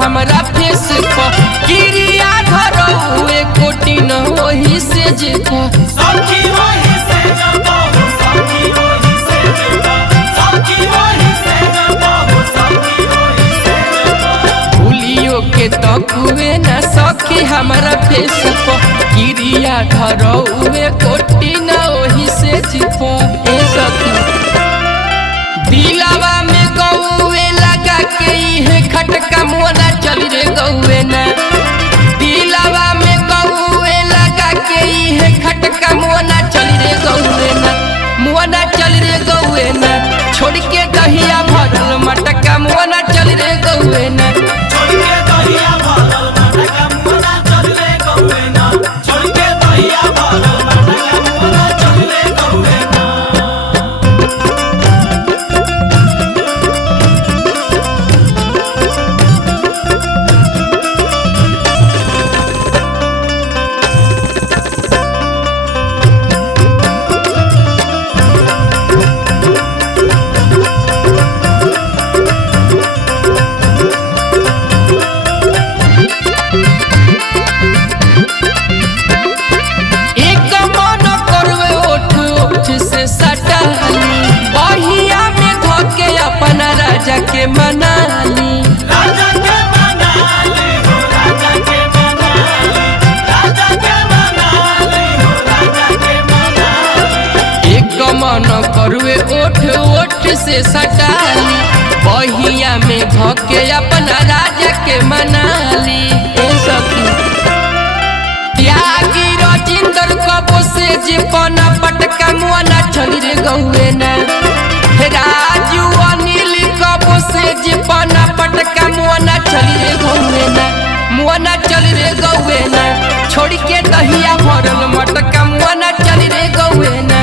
हमरा फेस पर गिरिया धरौए कोटी न वही से जेता सखी वही से जाता हो सखी वही से जाता सखी वही से जाता हो सखी वही से जाता भूलियो के तकुए न सखी हमरा फेस पर गिरिया धरौए कोटी न वही से जेता ए सखी दिलवा में गौए लगा के इहे खटका मोना चल रे गौए ना दिलवा में गौए लगा के इहे खटका मोना चल रे गौए ना मोना चल रे गौए ना छोड़ के दहिया भरल मटका मोना चल रे गौए ना छोड़ के दहिया भरल मटका मोना चल रे गौए ना छोड़ के दहिया भरल मटका मोना चल रे गौए ना राजा के मनाली राजा के मनाली हो राजा के मनाली राजा के मनाली हो राजा के मनाली एक मन करुए ओठ ओठ से सटाली बहिया में धके अपना राजा के मनाली ए सखी त्यागी राजिंदर कबो से जीपना पटका मुआना चल रे गौए ना राजू अनिल कबो से जीपना पटका मुआना चल रे गौए ना मुआना चल रे गौए ना छोड़ के दहिया भरल मटका मुआना चल रे गौए ना।